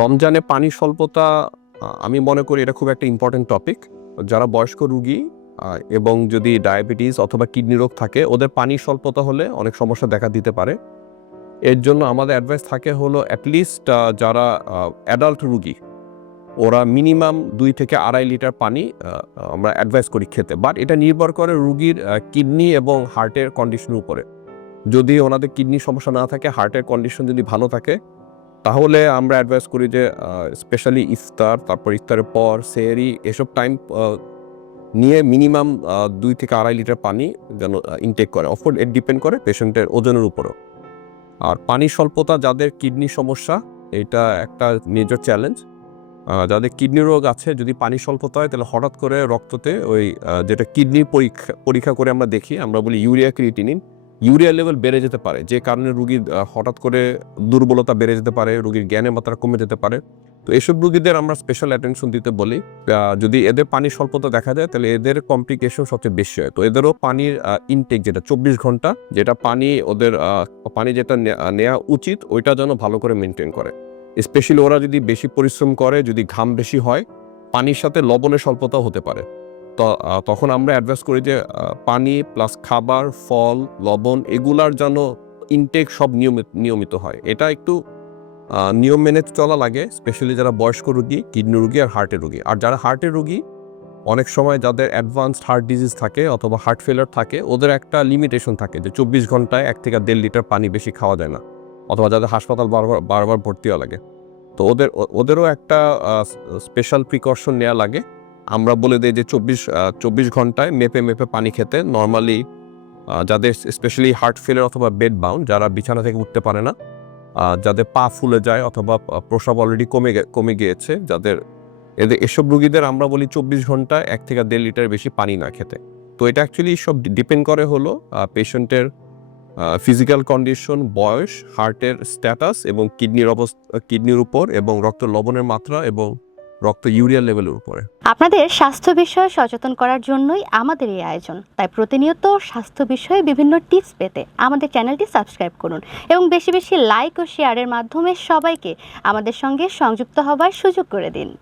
রমজানে পানি স্বল্পতা আমি মনে করি এটা খুব একটা ইম্পর্টেন্ট টপিক। যারা বয়স্ক রোগী এবং যদি ডায়াবেটিস অথবা কিডনি রোগ থাকে ওদের পানি স্বল্পতা হলে অনেক সমস্যা দেখা দিতে পারে। এর জন্য আমাদের অ্যাডভাইস থাকে হলো অ্যাটলিস্ট যারা অ্যাডাল্ট রোগী ওরা মিনিমাম 2 থেকে 2.5 লিটার পানি আমরা অ্যাডভাইস করি খেতে। বাট এটা নির্ভর করে রোগীর কিডনি এবং হার্টের কন্ডিশনের উপরে। যদি ওনাদের কিডনি সমস্যা না থাকে, হার্টের কন্ডিশন যদি ভালো থাকে, তাহলে আমরা অ্যাডভাইস করি যে স্পেশালি ইফতার, তারপর ইফতারের পর সেহরি এসব টাইম নিয়ে মিনিমাম 2 থেকে 2.5 লিটার পানি যেন ইনটেক করে। অফকোর্স এর ডিপেন্ড করে পেশেন্টের ওজনের উপরও। আর পানি স্বল্পতা যাদের কিডনি সমস্যা, এটা একটা মেজর চ্যালেঞ্জ। যাদের কিডনি রোগ আছে, যদি পানি স্বল্পতা হয় তাহলে হঠাৎ করে রক্ততে ওই যেটা কিডনির পরীক্ষা করে আমরা দেখি, আমরা বলি ইউরিয়া ক্রিয়েটিনিন, ইউরিয়া লেভেল বেড়ে যেতে পারে, যে কারণে রোগীর হঠাৎ করে দুর্বলতা বেড়ে যেতে পারে, রোগীর জ্ঞানের মাত্রা কমে যেতে পারে। তো এসব রোগীদের আমরা স্পেশাল অ্যাটেনশন দিতে বলি। যদি এদের পানি স্বল্পতা দেখা যায় তাহলে এদের কমপ্লিকেশন সবচেয়ে বেশি হয়। তো এদেরও পানির ইনটেক যেটা 24 ঘন্টা, যেটা পানি ওদের পানি যেটা নেওয়া উচিত ওইটা যেন ভালো করে মেনটেন করে। স্পেশালি ওরা যদি বেশি পরিশ্রম করে, যদি ঘাম বেশি হয়, পানির সাথে লবণের স্বল্পতাও হতে পারে। তো তখন আমরা অ্যাডভাইস করি যে পানি প্লাস খাবার, ফল, লবণ এগুলার যেন ইনটেক সব নিয়মিত হয়। এটা একটু নিয়ম মেনে চলা লাগে, স্পেশালি যারা বয়স্ক রোগী, কিডনি রোগী আর হার্টের রোগী। আর যারা হার্টের রোগী, অনেক সময় যাদের অ্যাডভান্সড হার্ট ডিজিজ থাকে অথবা হার্ট ফেলার থাকে, ওদের একটা লিমিটেশন থাকে যে 24 ঘন্টায় 1 থেকে 1.5 লিটার পানি বেশি খাওয়া যায় না, অথবা যাদের হাসপাতাল বারবার ভর্তি হওয়া লাগে। তো ওদেরও একটা স্পেশাল প্রিকশন নেওয়া লাগে। আমরা বলে দিই যে 24 ঘন্টায় মেপে পানি খেতে। নর্মালি যাদের স্পেশালি হার্ট ফেলার অথবা বেড বাউন্ড, যারা বিছানা থেকে উঠতে পারে না, যাদের পা ফুলে যায় অথবা প্রস্রাব অলরেডি কমে গিয়েছে, এসব রোগীদের আমরা বলি 24 ঘন্টায় 1 থেকে 1.5 লিটার বেশি পানি না খেতে। তো এটা অ্যাকচুয়ালি সব ডিপেন্ড করে হলো পেশেন্টের ফিজিক্যাল কন্ডিশন, বয়স, হার্টের স্ট্যাটাস এবং কিডনির উপর, এবং রক্ত লবণের মাত্রা এবং রক্ত ইউরিয়া লেভেলের উপরে। আপনাদের স্বাস্থ্য বিষয়ে সচেতন করার জন্যই আমাদের এই আয়োজন। তাই প্রতিনিয়ত স্বাস্থ্য বিষয়ে বিভিন্ন টিপস পেতে আমাদের চ্যানেলটি সাবস্ক্রাইব করুন এবং বেশি বেশি লাইক ও শেয়ারের মাধ্যমে সবাইকে আমাদের সঙ্গে সংযুক্ত হবার সুযোগ করে দিন।